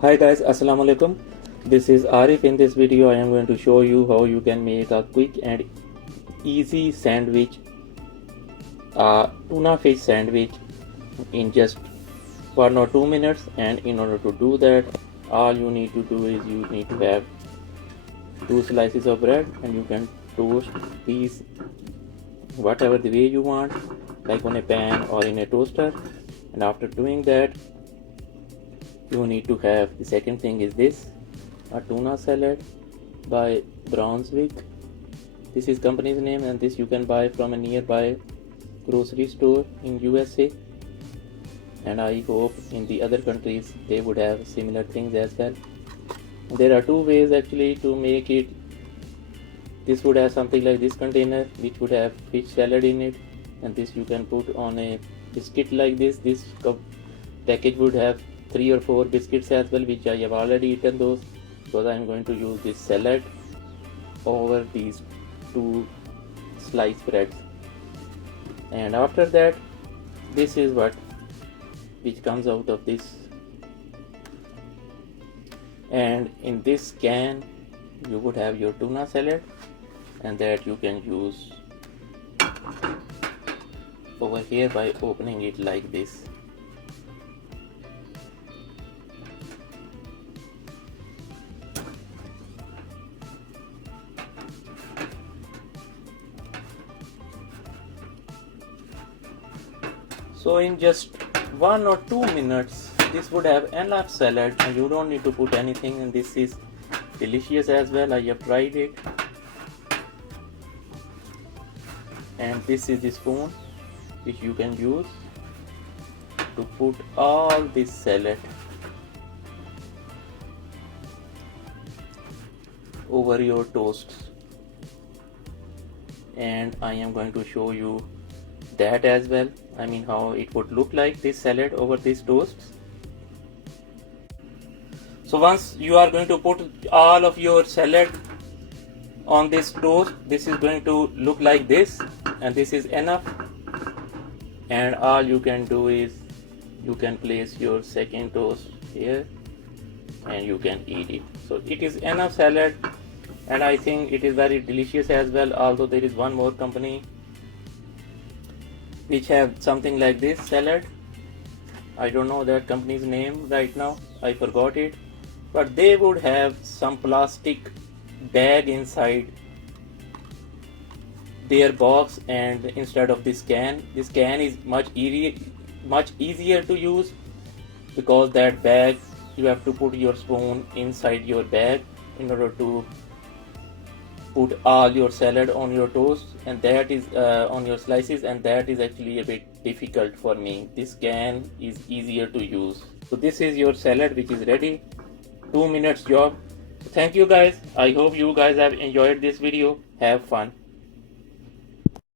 Hi guys, assalamu alaikum. This is Arif. In this video I am going to show you how you can make a quick and easy sandwich, a tuna fish sandwich in just 1 or 2 minutes. And in order to do that, all you need to do is you need to have 2 slices of bread, and you can toast these whatever the way you want, like on a pan or in a toaster. And after doing that, you need to have the second thing is this, a tuna salad by Brunswick. This is company's name, and this you can buy from a nearby grocery store in USA, and I hope in the other countries they would have similar things as well. There are two ways actually to make it. This would have something like this container which would have fish salad in it, and this you can put on a biscuit like this. This package would have 3 or 4 biscuits as well, which I have already eaten those, because I am going to use this salad over these 2 sliced breads. And after that, this is what which comes out of this, and in this can you would have your tuna salad, and that you can use over here by opening it like this. So in just 1 or 2 minutes, this would have enough salad, and you don't need to put anything, and this is delicious as well. I have tried it. And this is the spoon which you can use to put all this salad over your toasts. And I am going to show you that as well. I mean how it would look like, this salad over these toasts. So once you are going to put all of your salad on this toast, this is going to look like this, and this is enough. And all you can do is you can place your second toast here and you can eat it. So it is enough salad, and I think it is very delicious as well. Although there is one more company which have something like this salad. I don't know that company's name right now, I forgot it, but they would have some plastic bag inside their box, and instead of this can is much easier to use, because that bag you have to put your spoon inside your bag in order to put all your salad on your toast, and that is on your slices, and that is actually a bit difficult for me. This can is easier to use. So this is your salad which is ready. 2 minutes job. So thank you guys. I hope you guys have enjoyed this video. Have fun.